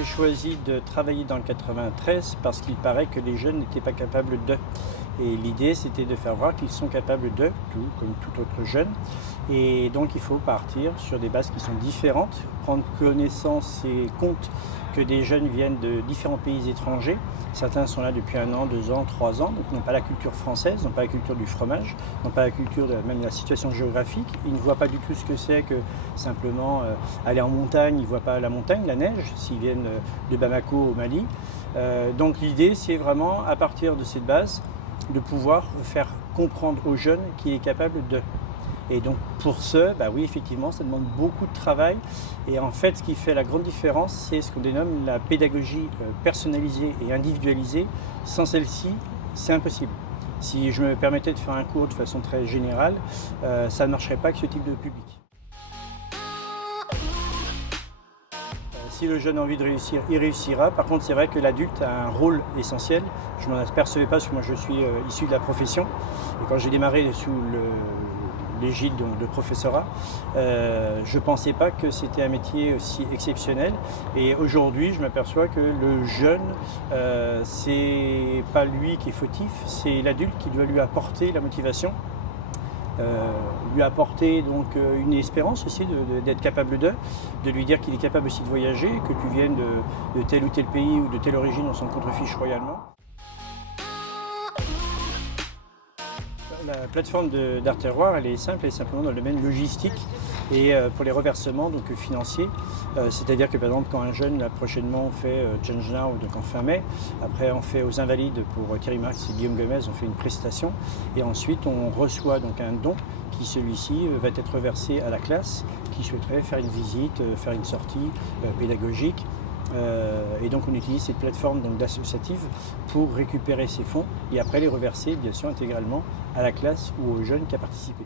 j'ai choisi de travailler dans le 93 parce qu'il paraît que les jeunes n'étaient pas capables de. Et l'idée, c'était de faire voir qu'ils sont capables de tout, comme tout autre jeune. Et donc, il faut partir sur des bases qui sont différentes, prendre connaissance et compte que des jeunes viennent de différents pays étrangers. Certains sont là depuis 1 an, 2 ans, 3 ans, donc n'ont pas la culture française, n'ont pas la culture du fromage, n'ont pas la culture de même la situation géographique. Ils ne voient pas du tout ce que c'est que simplement aller en montagne. Ils ne voient pas la montagne, la neige, s'ils viennent de Bamako au Mali. Donc l'idée, c'est vraiment, à partir de cette base, de pouvoir faire comprendre aux jeunes qu'il est capable de. Et donc pour ce, bah oui, effectivement, ça demande beaucoup de travail. Et en fait, ce qui fait la grande différence, c'est ce qu'on dénomme la pédagogie personnalisée et individualisée. Sans celle-ci, c'est impossible. Si je me permettais de faire un cours de façon très générale, ça ne marcherait pas avec ce type de public. Si le jeune a envie de réussir, il réussira. Par contre, c'est vrai que l'adulte a un rôle essentiel. Je ne m'en apercevais pas parce que moi je suis issu de la profession. Et quand j'ai démarré sous l'égide de professorat, je ne pensais pas que c'était un métier aussi exceptionnel. Et aujourd'hui, je m'aperçois que le jeune, c'est pas lui qui est fautif, c'est l'adulte qui doit lui apporter la motivation. Lui apporter donc une espérance aussi d'être capable de lui dire qu'il est capable aussi de voyager, que tu viennes de tel ou tel pays ou de telle origine, on s'en contrefiche royalement. La plateforme d'Art Terroir, elle est simple, elle est simplement dans le domaine logistique et pour les reversements donc financiers. C'est-à-dire que par exemple quand un jeune, là prochainement on fait Change Now, donc en fin mai, après on fait aux Invalides pour Thierry Marx et Guillaume Gomez, on fait une prestation et ensuite on reçoit donc un don qui celui-ci va être reversé à la classe qui souhaiterait faire une visite, faire une sortie pédagogique. Et donc on utilise cette plateforme d'associative pour récupérer ces fonds et après les reverser bien sûr intégralement à la classe ou aux jeunes qui a participé.